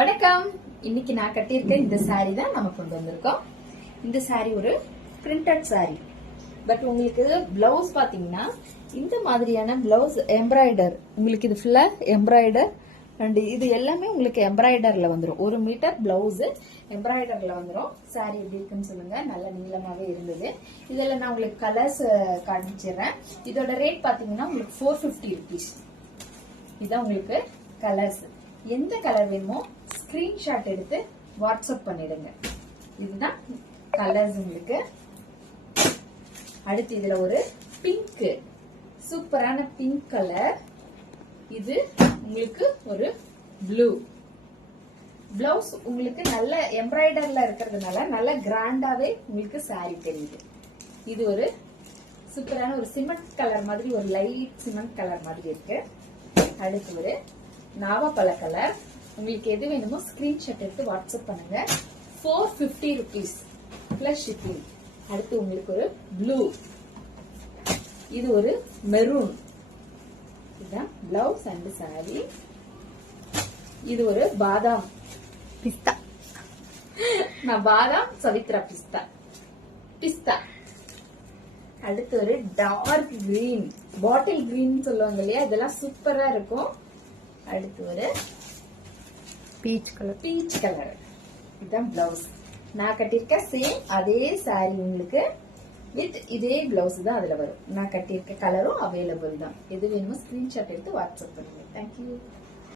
வணக்கம். இன்னைக்கு நான் கட்டியிருக்க இந்த சாரி தான் நம்ம கொண்டு வந்திருக்கோம். இந்த சாரி ஒரு பிரிண்டட் சாரி. பட் உங்களுக்கு பிளவுஸ் பாத்தீங்கன்னா இந்த மாதிரியான பிளவுஸ் எம்ப்ராய்டர், உங்களுக்கு இது ஃபுல்லா எம்ப்ராய்டர் அண்ட் இது எல்லாமே உங்களுக்கு எம்ப்ராய்டர்ல வந்துடும். 1 மீட்டர் பிளவுஸ் எம்ப்ராய்டர்ல வந்துடும். சாரி எப்படி இருக்குன்னு சொல்லுங்க. நல்ல நீளமாவே இருந்தது. இதுல நான் உங்களுக்கு கலர்ஸ் காமிச்சிடுறேன். இதோட ரேட் பாத்தீங்கன்னா உங்களுக்கு 450 rupees. இதுதான் உங்களுக்கு கலர்ஸ். எந்த கலர் வேணுமோ ஸ்கிரீன்ஷாட் எடுத்து வாட்ஸ்அப் பண்ணிடுங்க. இதுதான் கலர்ஸ் உங்களுக்கு. அடுத்து இதுல ஒரு பிங்க், சூப்பரான பிங்க் கலர். இது உங்களுக்கு ஒரு ப்ளூ. பிளவுஸ் உங்களுக்கு நல்ல எம்ப்ராய்டர்ல இருக்கிறதுனால நல்ல கிராண்டாவே உங்களுக்கு சாரி தெரியுது. இது ஒரு சூப்பரான ஒரு சிமெண்ட் கலர் மாதிரி, ஒரு லைட் சிமெண்ட் கலர் மாதிரி இருக்கு. அடுத்து ஒரு நாவப்பழ கலர். உங்களுக்கு எது வேணுமோ ஸ்கிரீன்ஷாட் எடுத்து வாட்ஸ்அப் பண்ணுங்க. 450 rupees பிளஸ் ஷிப்பிங். அடுத்து உங்களுக்கு ஒரு ப்ளூ. இது ஒரு மெரூன். இதுதான் பிளவுஸ் அண்ட் சாரி. இது ஒரு பாதாம் பிஸ்தா. நான் பாதாம் சவித்ரா பிஸ்தா பிஸ்தா. அடுத்து ஒரு டார்க் கிரீன், பாட்டில் கிரீன் சொல்லுவாங்க இல்லையா, இதெல்லாம் சூப்பரா இருக்கும். அடுத்து ஒரு பீச் கலர். இதுதான் பிளவுஸ். நான் கட்டியிருக்க சேம் அதே சாரி உங்களுக்கு வித் இதே பிளவுஸ் தான் அதுல வரும். நான் கட்டியிருக்க கலரும் அவைலபிள் தான். எது வேணுமோ ஸ்கிரீன்ஷாட் எடுத்து வாட்ஸ்அப் பண்ணுங்க. தேங்க்யூ.